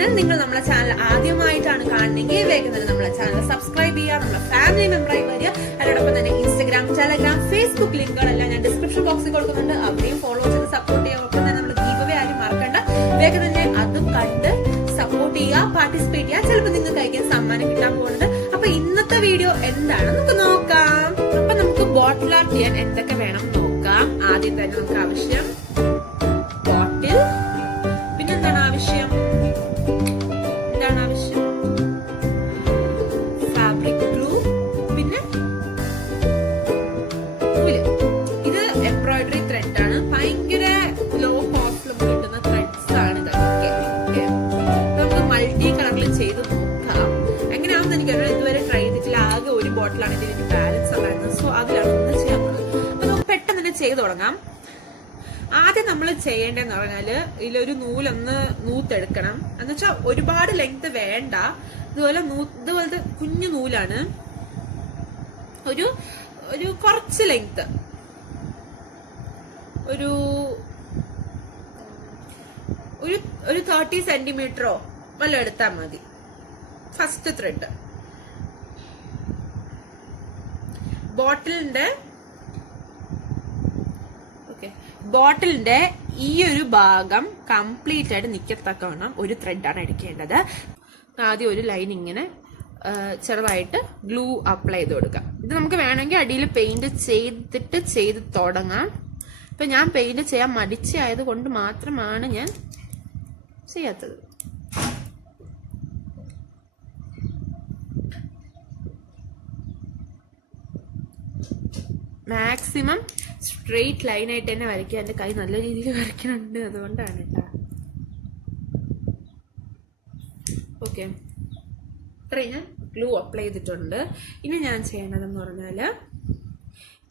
Channel. നിങ്ങൾ നമ്മളെ channel ആദ്യമായിട്ടാണ് കാണുന്നെങ്കിൽ വേഗം തന്നെ നമ്മളെ ചാനൽ സബ്സ്ക്രൈബ് ചെയ്യുക, നമ്മളെ ഫാമിലി മെമ്പറായി വരിക. അതോടൊപ്പം തന്നെ ഇൻസ്റ്റഗ്രാം, ടെലഗ്രാം, ഫേസ്ബുക്ക് ലിങ്കുകളെല്ലാം ഞാൻ ഡിസ്ക്രിപ്ഷൻ ബോക്സിൽ കൊടുക്കുന്നുണ്ട്. അവിടെയും ഫോളോ ചെയ്ത് സപ്പോർട്ട് ചെയ്യുക. ഒപ്പം തന്നെ നമ്മൾ ഗീവ് ആരും മറക്കണ്ട. വേഗം തന്നെ അതും കണ്ട് സപ്പോർട്ട് ചെയ്യുക, പാർട്ടിസിപ്പേറ്റ് ചെയ്യുക. ചിലപ്പോൾ നിങ്ങൾക്ക് അയക്കാൻ സമ്മാനം കിട്ടാൻ പോകുന്നത്. അപ്പൊ ഇന്നത്തെ വീഡിയോ എന്താണെന്ന് നമുക്ക് നോക്കാം. അപ്പൊ നമുക്ക് ബോട്ടിൽ ആർട്ട് ചെയ്യാൻ എന്തൊക്കെ വേണം നോക്കാം. ആദ്യം തന്നെ നമുക്ക് ആവശ്യം ബോട്ടിൽ, പിന്നെ എന്താണ് ആവശ്യം, ഫാബ്രിക് ഗ്ലൂ, പിന്നെ നൂല്. ഇത് എംബ്രോയിഡറി ത്രെഡ് ആണ്. ഭയങ്കര ലോ കോസ്റ്റിലും കിട്ടുന്ന ത്രെഡ്സ് ആണ് ഇതൊക്കെ. നമുക്ക് മൾട്ടി കളറിൽ ചെയ്ത് നോക്കാം. എങ്ങനെയാണെന്ന് എനിക്കറിയാം, ഇതുവരെ ട്രൈ ചെയ്തിട്ടില്ല. ആകെ ഒരു ബോട്ടിലാണ് ഇതിന് ബാലൻസ് ഉണ്ടായിരുന്നത്. സോ അതിലാണ് ഒന്ന് ചെയ്യാൻ പോകുന്നത്. അപ്പൊ നമുക്ക് പെട്ടെന്ന് തന്നെ ചെയ്ത് തുടങ്ങാം. ആദ്യം നമ്മൾ ചെയ്യേണ്ടതെന്ന് പറഞ്ഞാല് ഇതിലൊരു നൂലൊന്ന് നൂത്തെടുക്കണം. എന്ന് വെച്ചാൽ ഒരുപാട് ലെങ്ത് വേണ്ട. ഇതുപോലത്തെ കുഞ്ഞു നൂലാണ്. ഒരു കുറച്ച് ലെങ്ത്, ഒരു 30 സെന്റിമീറ്ററോ വല്ല എടുത്താൽ മതി. ഫസ്റ്റ് ത്രെഡ് ബോട്ടിലിന്റെ ഈ ഒരു ഭാഗം കംപ്ലീറ്റ് ആയിട്ട് നിൽക്കത്തക്കവണ്ണം ഒരു ത്രെഡാണ് എടുക്കേണ്ടത്. ആദ്യം ഒരു ലൈൻ ഇങ്ങനെ ചെറുതായിട്ട് ഗ്ലൂ അപ്ലൈ ചെയ്ത് കൊടുക്കാം. ഇത് നമുക്ക് വേണമെങ്കിൽ അടിയിൽ പെയിന്റ് ചെയ്ത് തുടങ്ങാം. ഇപ്പൊ ഞാൻ പെയിന്റ് ചെയ്യാൻ മടിച്ചായത് കൊണ്ട് മാത്രമാണ് ഞാൻ ചെയ്യാത്തത്. മാക്സിമം സ്ട്രെയിറ്റ് ലൈനായിട്ട് തന്നെ വരയ്ക്കുക. എന്റെ കൈ നല്ല രീതിയിൽ വരയ്ക്കുന്നുണ്ട്, അതുകൊണ്ടാണ് കേട്ടോ. ഓക്കെ, ഇത്രയും ഞാൻ ഗ്ലൂ അപ്ലൈ ചെയ്തിട്ടുണ്ട്. ഇനി ഞാൻ ചെയ്യേണ്ടതെന്ന് പറഞ്ഞാല്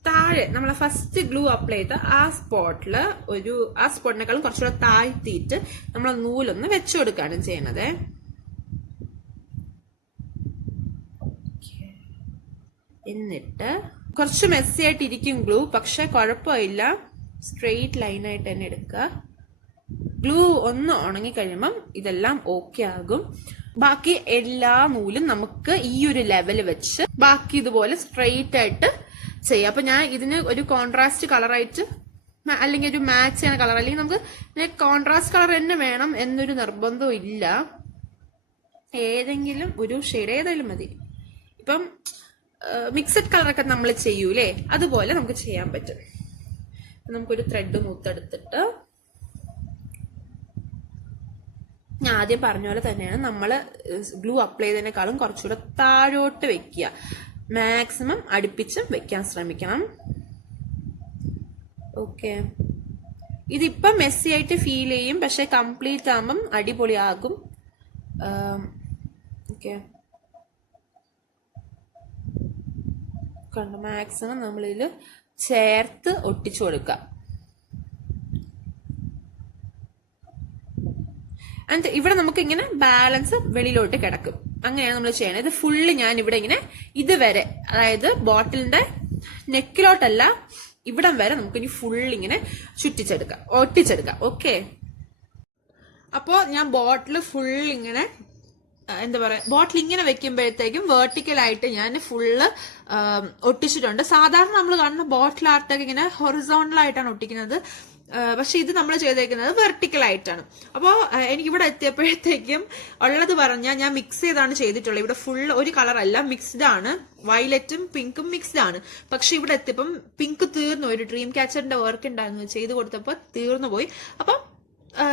താഴെ നമ്മളെ ഫസ്റ്റ് ഗ്ലൂ അപ്ലൈ ചെയ്ത ആ സ്പോട്ടിനേക്കാളും കുറച്ചുകൂടെ താഴ്ത്തിയിട്ട് നമ്മൾ നൂലൊന്ന് വെച്ചു കൊടുക്കുകയാണ് ചെയ്യണത്. എന്നിട്ട് കുറച്ച് മെസ്സി ആയിട്ട് ഇരിക്കും ഗ്ലൂ, പക്ഷെ കുഴപ്പമില്ല. സ്ട്രെയിറ്റ് ലൈനായിട്ട് തന്നെ എടുക്കുക. ഗ്ലൂ ഒന്ന് ഉണങ്ങി കഴിയുമ്പം ഇതെല്ലാം ഓക്കെ ആകും. ബാക്കി എല്ലാ നൂലും നമുക്ക് ഈ ഒരു ലെവൽ വെച്ച് ബാക്കി ഇതുപോലെ സ്ട്രെയിറ്റ് ആയിട്ട് ചെയ്യാം. അപ്പൊ ഞാൻ ഇതിന് ഒരു കോൺട്രാസ്റ്റ് കളറായിട്ട് അല്ലെങ്കിൽ ഒരു മാച്ച് ചെയ്യുന്ന കളർ, അല്ലെങ്കിൽ നമുക്ക് കോൺട്രാസ്റ്റ് കളർ തന്നെ വേണം എന്നൊരു നിർബന്ധവും ഇല്ല. ഏതെങ്കിലും ഒരു ഷെയ്ഡ് ഏതായാലും മതി. ഇപ്പം മിക്സഡ് കളറൊക്കെ നമ്മൾ ചെയ്യൂലേ, അതുപോലെ നമുക്ക് ചെയ്യാൻ പറ്റും. നമുക്കൊരു ത്രെഡ് നൂത്തെടുത്തിട്ട് ഞാൻ ആദ്യം പറഞ്ഞ പോലെ തന്നെയാണ് നമ്മൾ ഗ്ലൂ അപ്ലൈ ചെയ്തതിനേക്കാളും കുറച്ചുകൂടെ താഴോട്ട് വെക്കുക. മാക്സിമം അടുപ്പിച്ചും വെക്കാൻ ശ്രമിക്കണം. ഓക്കെ, ഇതിപ്പം മെസ്സി ആയിട്ട് ഫീൽ ചെയ്യും, പക്ഷെ കംപ്ലീറ്റ് ആകുമ്പം അടിപൊളിയാകും. ഓക്കെ, കണ്ട മാക്സിമം നമ്മളിതിൽ ചേർത്ത് ഒട്ടിച്ചു കൊടുക്കാം. എന്നിട്ട് ഇവിടെ നമുക്ക് ഇങ്ങനെ ബാലൻസ് വെളിയിലോട്ട് കിടക്കും. അങ്ങനെയാണ് നമ്മൾ ചെയ്യണത്. ഇത് ഫുള്ള് ഞാൻ ഇവിടെ ഇങ്ങനെ ഇതുവരെ, അതായത് ബോട്ടിലിന്റെ നെക്കിലോട്ടല്ല ഇവിടം വരെ നമുക്ക് ഇനി ഫുൾ ഇങ്ങനെ ഒട്ടിച്ചെടുക്കാം. ഓക്കെ, അപ്പോ ഞാൻ ബോട്ടിൽ ഫുൾ ഇങ്ങനെ ബോട്ടിൽ ഇങ്ങനെ വെക്കുമ്പോഴത്തേക്കും വെർട്ടിക്കലായിട്ട് ഞാൻ ഫുള്ള് ഒട്ടിച്ചിട്ടുണ്ട്. സാധാരണ നമ്മൾ കാണുന്ന ബോട്ടിൽ ആർട്ടൊക്കെ ഇങ്ങനെ ഹൊറിസോണ്ടലായിട്ടാണ് ഒട്ടിക്കുന്നത്. പക്ഷെ ഇത് നമ്മൾ ചെയ്തേക്കുന്നത് വെർട്ടിക്കൽ ആയിട്ടാണ്. അപ്പോൾ എനിക്ക് ഇവിടെ എത്തിയപ്പോഴത്തേക്കും ഉള്ളത് പറഞ്ഞാൽ ഞാൻ മിക്സ് ചെയ്താണ് ചെയ്തിട്ടുള്ളത്. ഇവിടെ ഫുൾ ഒരു കളറല്ല, മിക്സ്ഡ് ആണ്. വയലറ്റും പിങ്കും മിക്സ്ഡ് ആണ്. പക്ഷെ ഇവിടെ എത്തിയപ്പം പിങ്ക് തീർന്നു. ഒരു ഡ്രീം ക്യാച്ചറിന്റെ വർക്ക് ഉണ്ടായിരുന്നു, ചെയ്ത് കൊടുത്തപ്പോൾ തീർന്നു പോയി. അപ്പം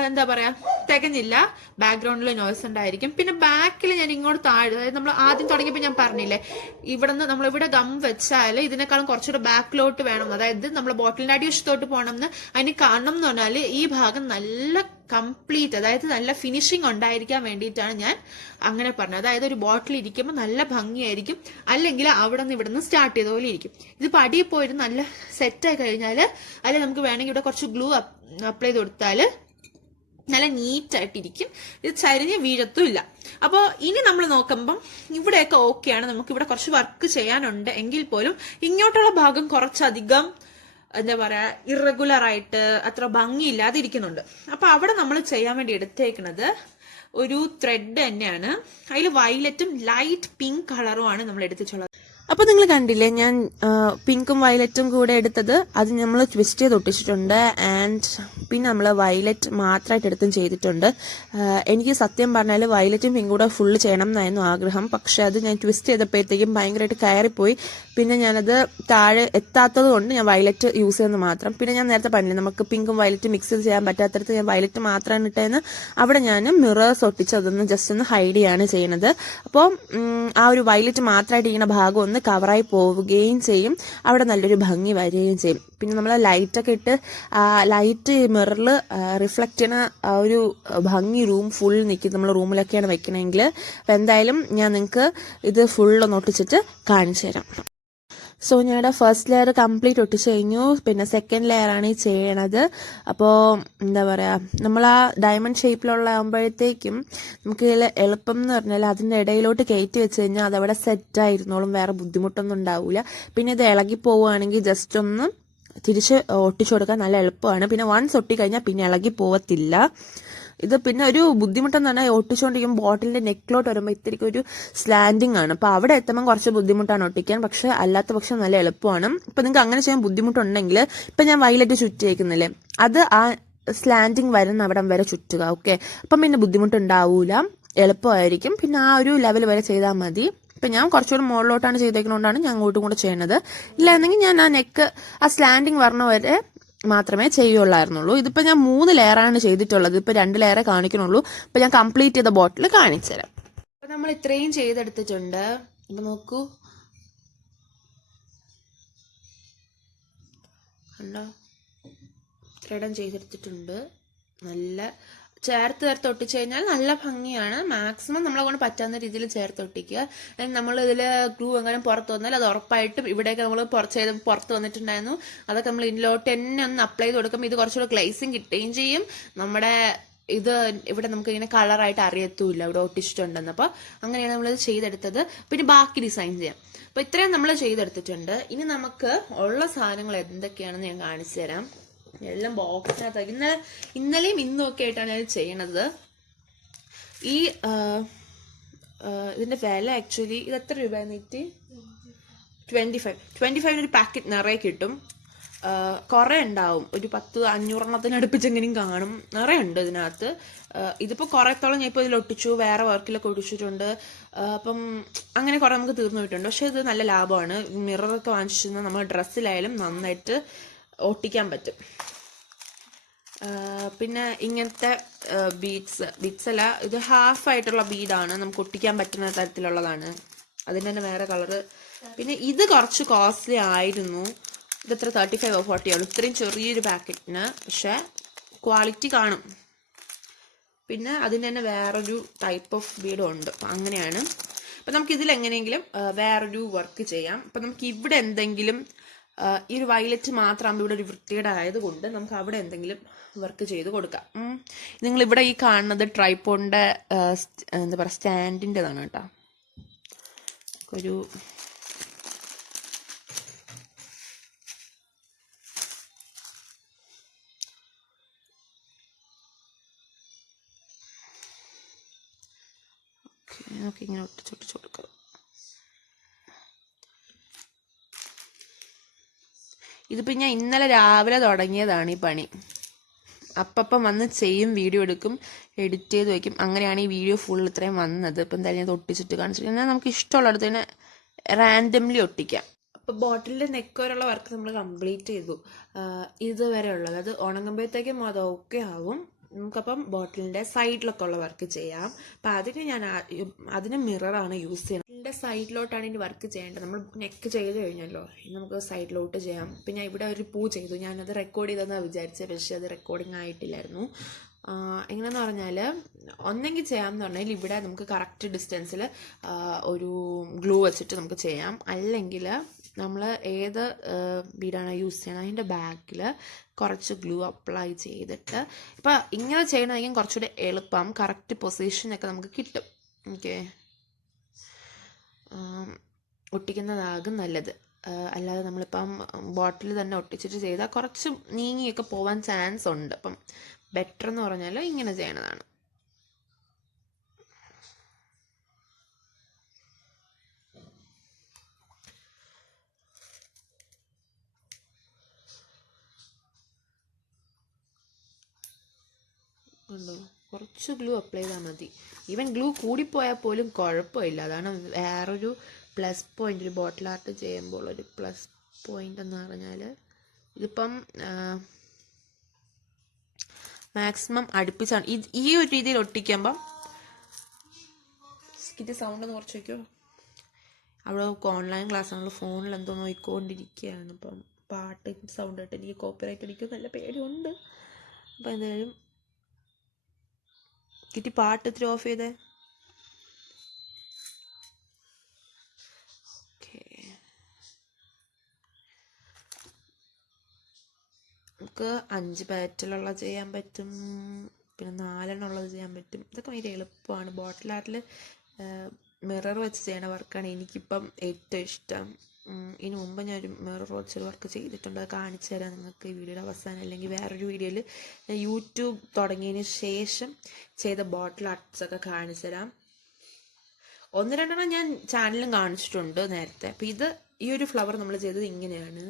എന്താ പറയാ, തികഞ്ഞില്ല. ബാക്ക്ഗ്രൗണ്ടിൽ നോയ്സ് ഉണ്ടായിരിക്കും. പിന്നെ ബാക്കിൽ ഞാൻ ഇങ്ങോട്ട് താഴെ, അതായത് നമ്മൾ ആദ്യം തുടങ്ങിയപ്പോൾ ഞാൻ പറഞ്ഞില്ലേ, നമ്മളിവിടെ ഗം വെച്ചാൽ ഇതിനേക്കാളും കുറച്ചുകൂടെ ബാക്കിലോട്ട് വേണം, അതായത് നമ്മൾ ബോട്ടിലിന്റെ അടിവശത്തോട്ട് പോകണം എന്ന് അതിന് കാണണം എന്ന് പറഞ്ഞാൽ ഈ ഭാഗം നല്ല കംപ്ലീറ്റ്, അതായത് നല്ല ഫിനിഷിംഗ് ഉണ്ടായിരിക്കാൻ വേണ്ടിയിട്ടാണ് ഞാൻ അങ്ങനെ പറഞ്ഞത്. അതായത് ഒരു ബോട്ടിൽ ഇരിക്കുമ്പോൾ നല്ല ഭംഗിയായിരിക്കും. അല്ലെങ്കിൽ അവിടെ നിന്ന് ഇവിടെ നിന്ന് സ്റ്റാർട്ട് ചെയ്ത പോലെ ഇരിക്കും. ഇതിപ്പോൾ അടിയിൽ പോയിട്ട് നല്ല സെറ്റായി കഴിഞ്ഞാൽ, അല്ലെങ്കിൽ നമുക്ക് വേണമെങ്കിൽ ഇവിടെ കുറച്ച് ഗ്ലൂ അപ്ലൈ ചെയ്ത് കൊടുത്താൽ നല്ല നീറ്റായിട്ടിരിക്കും. ഇത് ചരിഞ്ഞ് വീഴത്തുമില്ല. അപ്പോൾ ഇനി നമ്മൾ നോക്കുമ്പം ഇവിടെയൊക്കെ ഓക്കെയാണ്. നമുക്ക് ഇവിടെ കുറച്ച് വർക്ക് ചെയ്യാനുണ്ട്. എങ്കിൽ പോലും ഇങ്ങോട്ടുള്ള ഭാഗം കുറച്ചധികം എന്താ പറയാ ഇറഗുലർ ആയിട്ട് അത്ര ഭംഗിയില്ലാതെ ഇരിക്കുന്നുണ്ട്. അപ്പൊ അവിടെ നമ്മൾ ചെയ്യാൻ വേണ്ടി എടുത്തേക്കുന്നത് ഒരു ത്രെഡ് തന്നെയാണ്. അതിൽ വയലറ്റും ലൈറ്റ് പിങ്ക് കളറുമാണ് നമ്മൾ എടുത്തിട്ടുള്ളത്. അപ്പോൾ നിങ്ങൾ കണ്ടില്ലേ, ഞാൻ പിങ്കും വയലറ്റും കൂടെ എടുത്തത്, അത് നമ്മൾ ട്വിസ്റ്റ് ചെയ്ത് ഒട്ടിച്ചിട്ടുണ്ട്. ആൻഡ് പിന്നെ നമ്മൾ വയലറ്റ് മാത്രമായിട്ട് എടുത്തും ചെയ്തിട്ടുണ്ട്. എനിക്ക് സത്യം പറഞ്ഞാൽ വയലറ്റും പിങ്കും കൂടെ ഫുള്ള് ചെയ്യണം എന്നായിരുന്നു ആഗ്രഹം. പക്ഷെ അത് ഞാൻ ട്വിസ്റ്റ് ചെയ്തപ്പോഴത്തേക്കും ഭയങ്കരമായിട്ട് കയറിപ്പോയി. പിന്നെ ഞാനത് താഴെ എത്താത്തത് കൊണ്ട് ഞാൻ വയലറ്റ് യൂസ് ചെയ്യുന്നത് മാത്രം. പിന്നെ ഞാൻ നേരത്തെ പറഞ്ഞില്ലേ, നമുക്ക് പിങ്കും വയലറ്റും മിക്സ് ചെയ്ത് ചെയ്യാൻ പറ്റാത്തടത്ത് ഞാൻ വയലറ്റ് മാത്രമാണ് ഇട്ടതെന്ന്. അവിടെ ഞാൻ മിറേഴ്സ് ഒട്ടിച്ച് അതൊന്ന് ജസ്റ്റ് ഒന്ന് ഹൈഡ് ചെയ്യാണ് ചെയ്യുന്നത്. അപ്പോൾ ആ ഒരു വയലറ്റ് മാത്രമായിട്ട് ഇങ്ങനെ ഭാഗം ഒന്ന് കവറായി പോവുകയും ചെയ്യും, അവിടെ നല്ലൊരു ഭംഗി വരികയും ചെയ്യും. പിന്നെ നമ്മൾ ലൈറ്റൊക്കെ ഇട്ട് ലൈറ്റ് മിററിൽ റിഫ്ലക്റ്റ് ചെയ്യുന്ന ആ ഒരു ഭംഗി റൂം ഫുൾ നിൽക്കും. നമ്മൾ റൂമിലൊക്കെയാണ് വെക്കണമെങ്കിൽ. അപ്പം എന്തായാലും ഞാൻ നിങ്ങൾക്ക് ഇത് ഫുള്ളൊന്ന് ഒട്ടിച്ചിട്ട് കാണിച്ചു തരാം. സോ ഞങ്ങളുടെ ഫസ്റ്റ് ലെയർ കംപ്ലീറ്റ് ഒട്ടിച്ച് കഴിഞ്ഞു. പിന്നെ സെക്കൻഡ് ലെയറാണ് ഈ ചെയ്യണത്. അപ്പോൾ എന്താ പറയുക, നമ്മൾ ആ ഡയമണ്ട് ഷേപ്പിലുള്ള ആകുമ്പോഴത്തേക്കും നമുക്ക് ഇതിൽ എളുപ്പം എന്ന് പറഞ്ഞാൽ അതിൻ്റെ ഇടയിലോട്ട് കയറ്റി വെച്ച് കഴിഞ്ഞാൽ അതവിടെ സെറ്റായിരുന്നോളും, വേറെ ബുദ്ധിമുട്ടൊന്നും ഉണ്ടാവില്ല. പിന്നെ ഇത് ഇളകി പോവുകയാണെങ്കിൽ ജസ്റ്റ് ഒന്ന് തിരിച്ച് ഒട്ടിച്ചു കൊടുക്കാൻ നല്ല എളുപ്പമാണ്. പിന്നെ വൺസ് ഒട്ടിക്കഴിഞ്ഞാൽ പിന്നെ ഇളകി പോവത്തില്ല. ഇത് പിന്നെ ഒരു ബുദ്ധിമുട്ടെന്ന് പറഞ്ഞാൽ ഒട്ടിച്ചുകൊണ്ടിരിക്കുമ്പോൾ ബോട്ടിലിൻ്റെ നെക്കിലോട്ട് വരുമ്പോൾ ഇത്തിരി ഒരു സ്ലാൻഡിങ് ആണ്. അപ്പോൾ അവിടെ എത്തുമ്പോൾ കുറച്ച് ബുദ്ധിമുട്ടാണ് ഒട്ടിക്കാൻ. പക്ഷേ അല്ലാത്ത പക്ഷം നല്ല എളുപ്പമാണ്. ഇപ്പം നിങ്ങൾക്ക് അങ്ങനെ ചെയ്യാൻ ബുദ്ധിമുട്ടുണ്ടെങ്കിൽ ഇപ്പം ഞാൻ വയലറ്റ് ചുറ്റിയേക്കുന്നില്ലേ, അത് ആ സ്ലാൻഡിങ് വരുന്ന അവിടം വരെ ചുറ്റുക. ഓക്കെ, അപ്പം പിന്നെ ബുദ്ധിമുട്ടുണ്ടാവൂല, എളുപ്പമായിരിക്കും. പിന്നെ ആ ഒരു ലെവൽ വരെ ചെയ്താൽ മതി. ഇപ്പം ഞാൻ കുറച്ചുകൂടി മുകളിലോട്ടാണ് ചെയ്തേക്കുന്നതുകൊണ്ടാണ് ഞാൻ അങ്ങോട്ടും കൂടെ ചെയ്യുന്നത്. ഇല്ലായിരുന്നെങ്കിൽ ഞാൻ ആ നെക്ക് ആ സ്ലാൻഡിങ് വരണ വരെ മാത്രമേ ചെയ്യുള്ളായിരുന്നുള്ളൂ. ഇതിപ്പോൾ ഞാൻ 3 ലെയറാണ് ചെയ്തിട്ടുള്ളത്. ഇപ്പോൾ 2 ലെയറേ കാണിക്കണുള്ളൂ. അപ്പോൾ ഞാൻ കംപ്ലീറ്റ് ചെയ്ത ബോട്ടിൽ കാണിച്ചു തരാം. അപ്പോൾ നമ്മൾ ഇത്രയും ചെയ്തെടുത്തിട്ടുണ്ട്. ഇപ്പം നോക്കൂ, കണ്ടോ, ഇത്രയിടം ചെയ്തെടുത്തിട്ടുണ്ട്. നല്ല ചേർത്ത് ഒട്ടിച്ചു കഴിഞ്ഞാൽ നല്ല ഭംഗിയാണ്. മാക്സിമം നമ്മളെ കൊണ്ട് പറ്റാവുന്ന രീതിയിൽ ചേർത്ത് ഒട്ടിക്കുക. നമ്മൾ ഇതിൽ ഗ്ലൂ എങ്ങനെ പുറത്ത് വന്നാൽ അത് ഉറപ്പായിട്ടും ഇവിടെയൊക്കെ നമ്മൾ പുറത്ത് വന്നിട്ടുണ്ടായിരുന്നു, അതൊക്കെ നമ്മൾ ഇതിലോട്ട് തന്നെ ഒന്ന് അപ്ലൈ ചെയ്ത് കൊടുക്കുമ്പോൾ ഇത് കുറച്ചുകൂടെ ഗ്ലേസിങ് കിട്ടുകയും ചെയ്യും. നമ്മുടെ ഇത് ഇവിടെ നമുക്ക് ഇങ്ങനെ കളറായിട്ട് അറിയത്തുമില്ല ഇവിടെ ഒട്ടിച്ചിട്ടുണ്ടെന്ന്. അപ്പോൾ അങ്ങനെയാണ് നമ്മളിത് ചെയ്തെടുത്തത്. പിന്നെ ബാക്കി ഡിസൈൻ ചെയ്യാം. അപ്പോൾ ഇത്രയും നമ്മൾ ചെയ്തെടുത്തിട്ടുണ്ട്. ഇനി നമുക്ക് ഉള്ള സാധനങ്ങൾ എന്തൊക്കെയാണെന്ന് ഞാൻ കാണിച്ചു തരാം. എല്ലാം ബോക്സിനകത്താക്കി. ഇന്നലെയും ഇന്നും ഒക്കെ ആയിട്ടാണ് ഞാൻ ചെയ്യണത്. ഈ ഇതിന്റെ വില ആക്ച്വലി ഇത് എത്ര രൂപയാന്നിട്ട് 25 ഒരു പാക്കറ്റ് നിറയെ കിട്ടും. കുറെ ഉണ്ടാവും, ഒരു 10-500 അടുപ്പിച്ചെങ്ങനെയും കാണും. നിറയെ ഉണ്ട് ഇതിനകത്ത്. ഇതിപ്പോൾ കുറേത്തോളം ഞാൻ ഇപ്പോൾ ഇതിൽ ഒട്ടിച്ചു, വേറെ വർക്കിലൊക്കെ ഒട്ടിച്ചിട്ടുണ്ട്. അപ്പം അങ്ങനെ കുറെ നമുക്ക് തീർന്നു പോയിട്ടുണ്ട്. പക്ഷെ ഇത് നല്ല ലാഭമാണ്. മിററൊക്കെ വാങ്ങിച്ചിരുന്ന നമ്മൾ ഡ്രസ്സിലായാലും നന്നായിട്ട് ഒട്ടിക്കാൻ പറ്റും. പിന്നെ ഇങ്ങനത്തെ ബീഡ്സ് അല്ല, ഇത് ഹാഫായിട്ടുള്ള ബീഡാണ്, നമുക്ക് ഒട്ടിക്കാൻ പറ്റുന്ന തരത്തിലുള്ളതാണ്. അതിൻ്റെ തന്നെ വേറെ കളറ്. പിന്നെ ഇത് കുറച്ച് കോസ്റ്റ്ലി ആയിരുന്നു. ഇതെത്ര 35 or 40 ആണ് ഇത്രയും ചെറിയൊരു പാക്കറ്റിന്. പക്ഷെ ക്വാളിറ്റി കാണും. പിന്നെ അതിൻ്റെ തന്നെ വേറൊരു ടൈപ്പ് ഓഫ് ബീഡും ഉണ്ട്. അപ്പം അങ്ങനെയാണ്. അപ്പം നമുക്ക് ഇതിൽ എങ്ങനെയെങ്കിലും വേറൊരു വർക്ക് ചെയ്യാം. അപ്പം നമുക്ക് ഇവിടെ എന്തെങ്കിലും ഈ ഒരു വയലറ്റ് മാത്രമാകുമ്പോൾ ഇവിടെ ഒരു വൃത്തിയുടെ ആയതുകൊണ്ട് നമുക്ക് അവിടെ എന്തെങ്കിലും വർക്ക് ചെയ്ത് കൊടുക്കാം. നിങ്ങളിവിടെ ഈ കാണുന്നത് ട്രൈപോഡിൻ്റെ എന്താ പറയുക സ്റ്റാൻഡിൻ്റെതാണ് കേട്ടോ. ഒരു ഓക്കെ ഇങ്ങനെ ഒട്ടിച്ചൊട്ടിച്ച് കൊടുക്കുക. ഇതിപ്പോൾ ഞാൻ ഇന്നലെ രാവിലെ തുടങ്ങിയതാണ് ഈ പണി. അപ്പം വന്ന് ചെയ്യും, വീഡിയോ എടുക്കും, എഡിറ്റ് ചെയ്ത് വയ്ക്കും. അങ്ങനെയാണ് ഈ വീഡിയോ ഫുൾ ഇത്രയും വന്നത്. ഇപ്പം എന്തായാലും ഞാൻ ഒട്ടിച്ചിട്ട് കാണിച്ചിട്ട് എന്നാൽ നമുക്ക് ഇഷ്ടമുള്ളിടത്ത് തന്നെ റാൻഡംലി ഒട്ടിക്കാം. അപ്പോൾ ബോട്ടിലിൻ്റെ നെക്ക് വരെയുള്ള വർക്ക് നമ്മൾ കംപ്ലീറ്റ് ചെയ്തു. ഇതുവരെ ഉള്ളത് അത് ഉണങ്ങുമ്പോഴത്തേക്കും അത് ഓക്കെ ആവും. നമുക്കപ്പം ബോട്ടിലിൻ്റെ സൈഡിലൊക്കെ ഉള്ള വർക്ക് ചെയ്യാം. അപ്പം അതിന് മിററാണ് യൂസ് ചെയ്യുന്നത്. ബോട്ടിലിൻ്റെ സൈഡിലോട്ടാണ് ഇനി വർക്ക് ചെയ്യേണ്ടത്. നമ്മൾ നെക്ക് ചെയ്ത് കഴിഞ്ഞല്ലോ, നമുക്ക് സൈഡിലോട്ട് ചെയ്യാം. പിന്നെ ഇവിടെ ഒരു പൂ ചെയ്തു. ഞാനത് റെക്കോർഡ് ചെയ്തെന്നാണ് വിചാരിച്ചത്, പക്ഷേ അത് റെക്കോർഡിങ് ആയിട്ടില്ലായിരുന്നു. എങ്ങനെയെന്ന് പറഞ്ഞാൽ ഒന്നെങ്കിൽ ചെയ്യാമെന്ന് പറഞ്ഞാൽ ഇവിടെ നമുക്ക് കറക്റ്റ് ഡിസ്റ്റൻസിൽ ഒരു ഗ്ലൂ വെച്ചിട്ട് നമുക്ക് ചെയ്യാം. അല്ലെങ്കിൽ നമ്മൾ ഏത് ബീഡാണ് യൂസ് ചെയ്യണത് അതിൻ്റെ ബാക്കിൽ കുറച്ച് ഗ്ലൂ അപ്ലൈ ചെയ്തിട്ട് ഇപ്പം ഇങ്ങനെ ചെയ്യണമെങ്കിൽ കുറച്ചുകൂടി എളുപ്പം, കറക്റ്റ് പൊസിഷനൊക്കെ നമുക്ക് കിട്ടും. ഓക്കെ, ഒട്ടിക്കുന്നതാകും നല്ലത്. അല്ലാതെ നമ്മളിപ്പം ബോട്ടിൽ തന്നെ ഒട്ടിച്ചിട്ട് ചെയ്താൽ കുറച്ച് നീങ്ങിയൊക്കെ പോകാൻ ചാൻസ് ഉണ്ട്. അപ്പം ബെറ്റർ എന്ന് പറഞ്ഞാൽ ഇങ്ങനെ ചെയ്യണതാണ്. ഉണ്ടോ, കുറച്ച് ഗ്ലൂ അപ്ലൈ ചെയ്താൽ മതി. ഈവൻ ഗ്ലൂ കൂടിപ്പോയാൽ പോലും കുഴപ്പമില്ല. അതാണ് വേറൊരു പ്ലസ് പോയിന്റ് ഒരു ബോട്ടിൽ ആർട്ട് ചെയ്യുമ്പോൾ ഒരു പ്ലസ് പോയിന്റ് എന്ന് പറഞ്ഞാൽ, ഇതിപ്പം മാക്സിമം അടുപ്പിച്ചാണ് ഈ ഒരു രീതിയിൽ ഒട്ടിക്കുമ്പം. ഇതിൻ്റെ സൗണ്ട് ഒന്ന് കുറച്ച് വയ്ക്കുമോ? അവിടെ ഓൺലൈൻ ക്ലാസ് നമ്മൾ ഫോണിൽ എന്തോ നോക്കിക്കൊണ്ടിരിക്കുകയാണ്. അപ്പം പാട്ട് സൗണ്ട് ആയിട്ട് എനിക്ക് കോപ്പിറൈറ്റ് അടിക്കും നല്ല പേടിയുണ്ട്. അപ്പം എന്തായാലും കിറ്റി പാട്ട് ഇത്തിരി ഓഫ് ചെയ്തേ. ഓക്കെ, നമുക്ക് 5 പാറ്റലുള്ള ചെയ്യാൻ പറ്റും, പിന്നെ 4 ഉള്ളത് ചെയ്യാൻ പറ്റും. ഇതൊക്കെ ഭയങ്കര എളുപ്പമാണ്. ബോട്ടിൽ ആർട്ടിൽ മിറർ വെച്ച് ചെയ്യണ വർക്കാണ് എനിക്കിപ്പം ഏറ്റവും ഇഷ്ടം. ഇതിന് മുമ്പ് ഞാനൊരു മിറർ വെച്ചൊരു വർക്ക് ചെയ്തിട്ടുണ്ട്, അത് കാണിച്ചു തരാം നിങ്ങൾക്ക് ഈ വീഡിയോയുടെ അവസാനം, അല്ലെങ്കിൽ വേറൊരു വീഡിയോയിൽ ഞാൻ യൂട്യൂബ് തുടങ്ങിയതിന് ശേഷം ചെയ്ത ബോട്ടിൽ ആർട്ട്സൊക്കെ കാണിച്ചു തരാം. 1-2 ഞാൻ ചാനലിലും കാണിച്ചിട്ടുണ്ട് നേരത്തെ. അപ്പോൾ ഈ ഒരു ഫ്ലവർ നമ്മൾ ചെയ്തത് ഇങ്ങനെയാണ്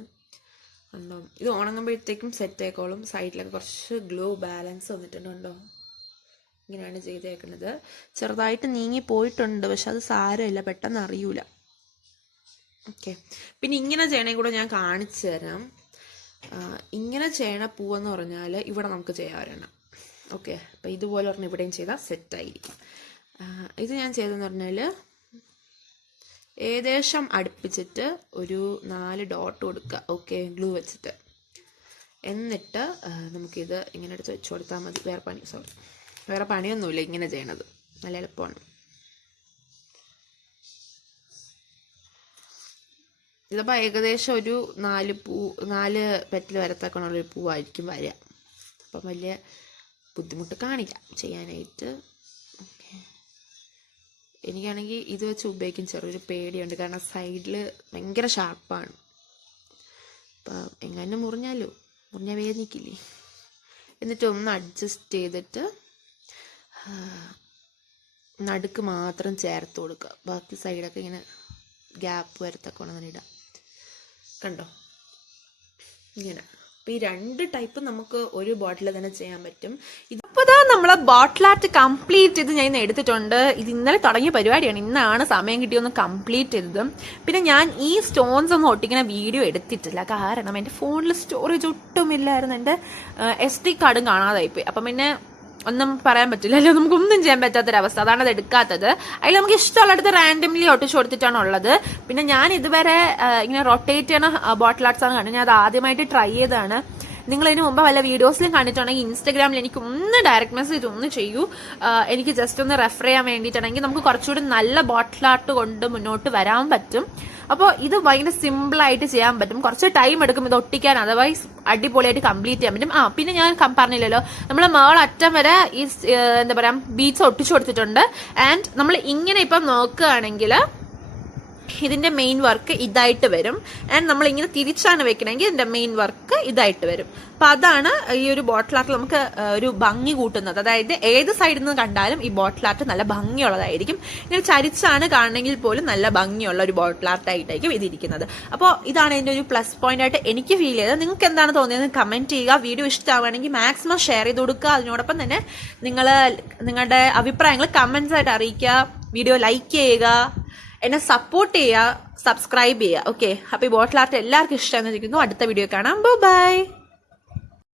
കണ്ടോ. ഇത് ഉണങ്ങുമ്പോഴത്തേക്കും സെറ്റ് ആയിക്കോളും. സൈഡിലൊക്കെ കുറച്ച് ഗ്ലോ ബാലൻസ് വന്നിട്ടുണ്ടോ. ഇങ്ങനെയാണ് ചെയ്തേക്കുന്നത്. ചെറുതായിട്ട് നീങ്ങി പോയിട്ടുണ്ട്, പക്ഷെ അത് സാരമില്ല, പെട്ടെന്ന് അറിയൂല. ഓക്കെ, പിന്നെ ഇങ്ങനെ ചെയ്യണേ കൂടെ ഞാൻ കാണിച്ചു തരാം. ഇങ്ങനെ ചെയ്യണ പൂവെന്ന് പറഞ്ഞാൽ ഇവിടെ നമുക്ക് ചെയ്യാൻ വരണം. ഓക്കെ, അപ്പം ഇതുപോലെ പറഞ്ഞാൽ ഇവിടെയും ചെയ്താൽ സെറ്റായിരിക്കും. ഇത് ഞാൻ ചെയ്തതെന്ന് പറഞ്ഞാൽ ഏകദേശം അടുപ്പിച്ചിട്ട് ഒരു 4 ഡോട്ട് കൊടുക്കുക. ഓക്കെ, ഗ്ലൂ വെച്ചിട്ട്. എന്നിട്ട് നമുക്കിത് ഇങ്ങനെ എടുത്ത് വെച്ച് കൊടുത്താൽ മതി. വേറെ പണിയൊന്നുമില്ല, ഇങ്ങനെ ചെയ്യണത് നല്ല എളുപ്പമാണ്. ഇതിപ്പോൾ ഏകദേശം ഒരു 4 പെറ്റൽ വരത്തക്കണുള്ളൊരു പൂവായിരിക്കും വരിക. അപ്പം വലിയ ബുദ്ധിമുട്ട് കാണില്ല ചെയ്യാനായിട്ട്. ഓക്കെ, എനിക്കാണെങ്കിൽ ഇത് വെച്ച് ഉപയോഗിക്കും ചെറിയൊരു പേടിയുണ്ട്, കാരണം സൈഡിൽ ഭയങ്കര ഷാർപ്പാണ്. അപ്പം എങ്ങനെ മുറിഞ്ഞാൽ വേദനിക്കില്ലേ. എന്നിട്ട് ഒന്ന് അഡ്ജസ്റ്റ് ചെയ്തിട്ട് നടുക്ക് മാത്രം ചേർത്ത് കൊടുക്കുക. ബാക്കി സൈഡൊക്കെ ഇങ്ങനെ ഗ്യാപ്പ് വരത്തക്കോണം ഇടാം. കണ്ടോ ഇങ്ങനെ. അപ്പം ഈ 2 ടൈപ്പ് നമുക്ക് ഒരു ബോട്ടിൽ തന്നെ ചെയ്യാൻ പറ്റും. ഇപ്പോൾ നമ്മളെ ബോട്ടിൽ ആർട്ട് കംപ്ലീറ്റ് ചെയ്ത് ഞാൻ ഇന്ന് എടുത്തിട്ടുണ്ട്. ഇത് ഇന്നലെ തുടങ്ങിയ പരിപാടിയാണ്, ഇന്നാണ് സമയം കിട്ടിയൊന്ന് കംപ്ലീറ്റ് ചെയ്തത്. പിന്നെ ഞാൻ ഈ സ്റ്റോൺസ് ഒന്നും ഒട്ടിക്കുന്ന വീഡിയോ എടുത്തിട്ടില്ല, കാരണം എൻ്റെ ഫോണിൽ സ്റ്റോറേജ് ഒട്ടുമില്ലായിരുന്നു. എൻ്റെ SD കാർഡും കാണാതായിപ്പോയി. അപ്പം പിന്നെ ഒന്നും പറയാൻ പറ്റില്ലല്ലോ, നമുക്കൊന്നും ചെയ്യാൻ പറ്റാത്തൊരവസ്ഥ. അതാണ് അത് എടുക്കാത്തത്. അതിൽ നമുക്ക് ഇഷ്ടമുള്ളടത്ത് റാൻഡംലി ഒട്ടിച്ച് കൊടുത്തിട്ടാണ് ഉള്ളത്. പിന്നെ ഞാൻ ഇതുവരെ ഇങ്ങനെ റൊട്ടേറ്റ് ചെയ്യണ ബോട്ടിൽ ആർട്ട്സ് ആണ് കണ്ടത്. ഞാൻ അത് ആദ്യമായിട്ട് ട്രൈ ചെയ്തതാണ്. നിങ്ങൾ ഇതിന് മുമ്പ് വല്ല വീഡിയോസിലും കണ്ടിട്ടുണ്ടെങ്കിൽ ഇൻസ്റ്റാഗ്രാമിൽ എനിക്ക് ഒന്ന് ഡയറക്റ്റ് മെസ്സേജ് ഒന്ന് ചെയ്യൂ. എനിക്ക് ജസ്റ്റ് ഒന്ന് റെഫർ ചെയ്യാൻ വേണ്ടിയിട്ടാണെങ്കിൽ നമുക്ക് കുറച്ചുകൂടി നല്ല ബോട്ടിൽ ആർട്ട് കൊണ്ട് മുന്നോട്ട് വരാൻ പറ്റും. അപ്പോൾ ഇത് ഭയങ്കര സിമ്പിളായിട്ട് ചെയ്യാൻ പറ്റും. കുറച്ച് ടൈം എടുക്കും ഇത് ഒട്ടിക്കാൻ, അതർവൈസ് അടിപൊളിയായിട്ട് കംപ്ലീറ്റ് ചെയ്യാൻ പറ്റും. പിന്നെ ഞാൻ പറഞ്ഞില്ലല്ലോ, നമ്മൾ അറ്റം വരെ ഈ എന്താ പറയുക ബീഡ്സ് ഒട്ടിച്ചു കൊടുത്തിട്ടുണ്ട്. ആൻഡ് നമ്മൾ ഇങ്ങനെ ഇപ്പം നോക്കുകയാണെങ്കിൽ ഇതിന്റെ മെയിൻ വർക്ക് ഇതായിട്ട് വരും. ആൻഡ് നമ്മൾ ഇങ്ങനെ തിരിച്ചാണ് വെക്കണമെങ്കിൽ ഇതിന്റെ മെയിൻ വർക്ക് ഇതായിട്ട് വരും. അപ്പൊ അതാണ് ഈ ഒരു ബോട്ടിൽ ആർട്ട് നമുക്ക് ഒരു ഭംഗി കൂട്ടുന്നത്. അതായത് ഏത് സൈഡിൽ നിന്ന് കണ്ടാലും ഈ ബോട്ടിൽ ആർട്ട് നല്ല ഭംഗിയുള്ളതായിരിക്കും. ഇങ്ങനെ ചരിച്ചാണ് കാണണമെങ്കിൽ പോലും നല്ല ഭംഗിയുള്ള ഒരു ബോട്ടിൽ ആർട്ട് ആയിട്ടായിരിക്കും ഇതിരിക്കുന്നത്. അപ്പോൾ ഇതാണ് ഇതിന്റെ ഒരു പ്ലസ് പോയിന്റ് ആയിട്ട് എനിക്ക് ഫീൽ ചെയ്തത്. നിങ്ങൾക്ക് എന്താണ് തോന്നിയത് കമന്റ് ചെയ്യുക. വീഡിയോ ഇഷ്ടമാവുകയാണെങ്കിൽ മാക്സിമം ഷെയർ ചെയ്ത് കൊടുക്കുക. അതിനോടൊപ്പം തന്നെ നിങ്ങളുടെ അഭിപ്രായങ്ങൾ കമന്റ്സ് ആയിട്ട് അറിയിക്കുക. വീഡിയോ ലൈക്ക് ചെയ്യുക, എന്നെ സപ്പോർട്ട് ചെയ്യുക, സബ്സ്ക്രൈബ് ചെയ്യുക. ഓക്കെ, അപ്പോൾ ഈ ബോട്ടിൽ ആർട്ട് എല്ലാവർക്കും ഇഷ്ടമാണെന്ന് ഇരിക്കുന്നു. അടുത്ത വീഡിയോ കാണാം. ബൈ.